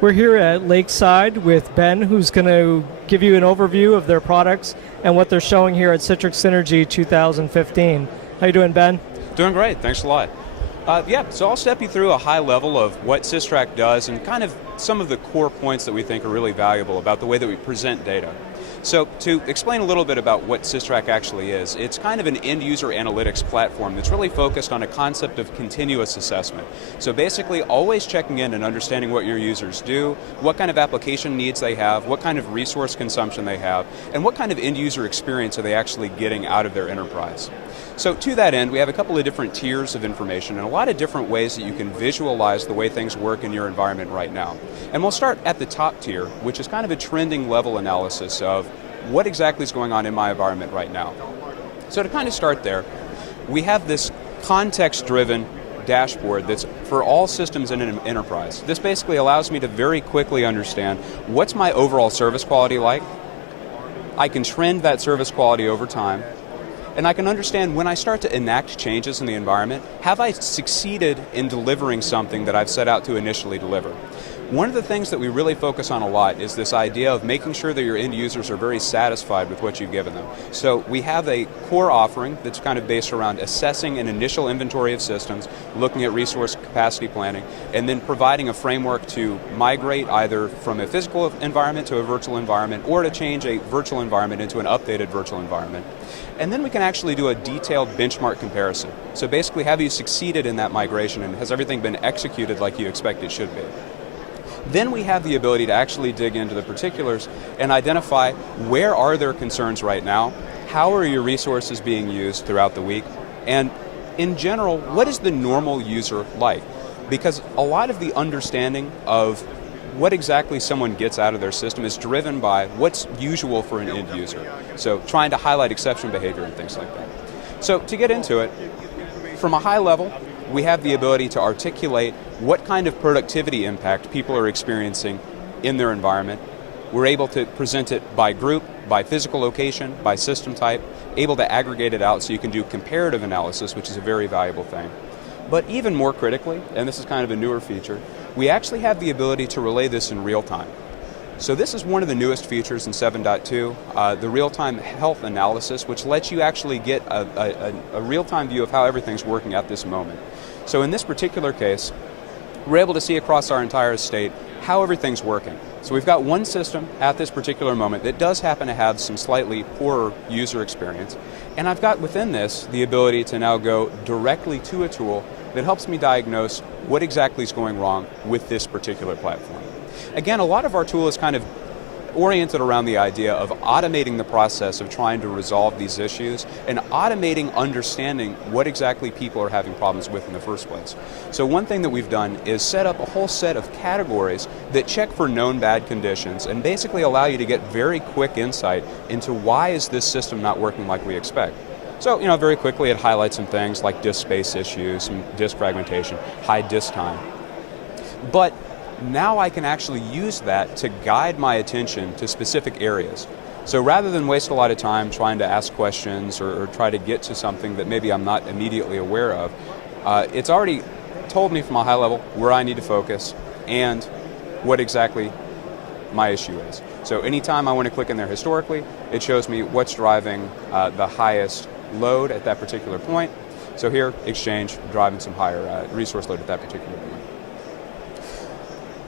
We're here at Lakeside with Ben, who's going to give you an overview of their products and what they're showing here at Citrix Synergy 2015. How you doing, Ben? Doing great, thanks a lot. So I'll step you through a high level of what SysTrak does and kind of some of the core points that we think are really valuable about the way that we present data. So to explain a little bit about what SysTrak actually is, it's kind of an end-user analytics platform that's really focused on a concept of continuous assessment. So basically always checking in and understanding what your users do, what kind of application needs they have, what kind of resource consumption they have, and what kind of end-user experience are they actually getting out of their enterprise. So to that end, we have a couple of different tiers of information and a lot of different ways that you can visualize the way things work in your environment right now. And we'll start at the top tier, which is kind of a trending level analysis of what exactly is going on in my environment right now. So to kind of start there, we have this context-driven dashboard that's for all systems in an enterprise. This basically allows me to very quickly understand what's my overall service quality like. I can trend that service quality over time, and I can understand when I start to enact changes in the environment, have I succeeded in delivering something that I've set out to initially deliver? One of the things that we really focus on a lot is this idea of making sure that your end users are very satisfied with what you've given them. So we have a core offering that's kind of based around assessing an initial inventory of systems, looking at resource capacity planning, and then providing a framework to migrate either from a physical environment to a virtual environment or to change a virtual environment into an updated virtual environment. And then we can actually do a detailed benchmark comparison. So basically, have you succeeded in that migration and has everything been executed like you expect it should be? Then we have the ability to actually dig into the particulars and identify where are there concerns right now, how are your resources being used throughout the week, and in general, what is the normal user like? Because a lot of the understanding of what exactly someone gets out of their system is driven by what's usual for an end user. So trying to highlight exception behavior and things like that. So to get into it, from a high level, we have the ability to articulate what kind of productivity impact people are experiencing in their environment. We're able to present it by group, by physical location, by system type, able to aggregate it out so you can do comparative analysis, which is a very valuable thing. But even more critically, and this is kind of a newer feature, we actually have the ability to relay this in real time. So this is one of the newest features in 7.2, the real-time health analysis, which lets you actually get a real-time view of how everything's working at this moment. So in this particular case, we're able to see across our entire estate how everything's working. So we've got one system at this particular moment that does happen to have some slightly poorer user experience, and I've got within this the ability to now go directly to a tool that helps me diagnose what exactly is going wrong with this particular platform. Again, a lot of our tool is kind of oriented around the idea of automating the process of trying to resolve these issues and automating understanding what exactly people are having problems with in the first place. So one thing that we've done is set up a whole set of categories that check for known bad conditions and basically allow you to get very quick insight into why is this system not working like we expect. So, very quickly it highlights some things like disk space issues, some disk fragmentation, high disk time. But now I can actually use that to guide my attention to specific areas. So rather than waste a lot of time trying to ask questions or try to get to something that maybe I'm not immediately aware of, it's already told me from a high level where I need to focus and what exactly my issue is. So anytime I want to click in there historically, it shows me what's driving the highest load at that particular point. So here, Exchange driving some higher resource load at that particular point.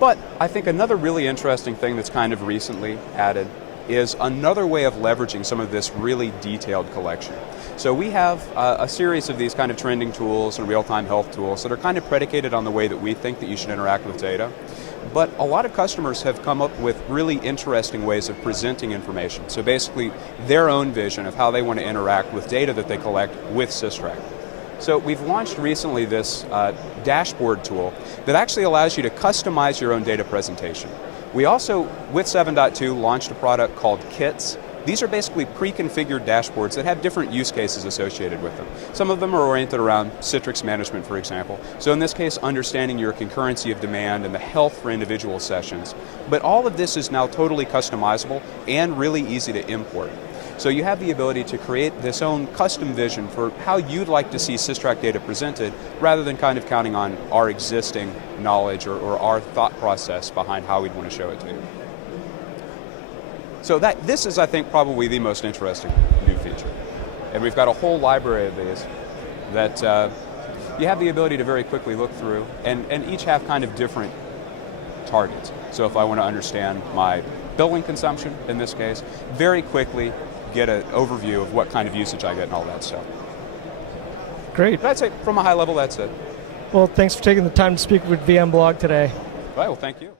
But I think another really interesting thing that's kind of recently added is another way of leveraging some of this really detailed collection. So we have a series of these kind of trending tools and real-time health tools that are kind of predicated on the way that we think that you should interact with data. But a lot of customers have come up with really interesting ways of presenting information. So basically their own vision of how they want to interact with data that they collect with SysTrak. So we've launched recently this dashboard tool that actually allows you to customize your own data presentation. We also, with 7.2, launched a product called Kits These are basically pre-configured dashboards that have different use cases associated with them. Some of them are oriented around Citrix management, for example. So in this case, understanding your concurrency of demand and the health for individual sessions. But all of this is now totally customizable and really easy to import. So you have the ability to create this own custom vision for how you'd like to see SysTrak data presented, rather than kind of counting on our existing knowledge or our thought process behind how we'd want to show it to you. So this is, I think, probably the most interesting new feature. And we've got a whole library of these that you have the ability to very quickly look through, and each have kind of different targets. So if I want to understand my billing consumption, in this case, very quickly get an overview of what kind of usage I get and all that stuff. Great. But I'd say from a high level, that's it. Well, thanks for taking the time to speak with VMblog today. Right, well, thank you.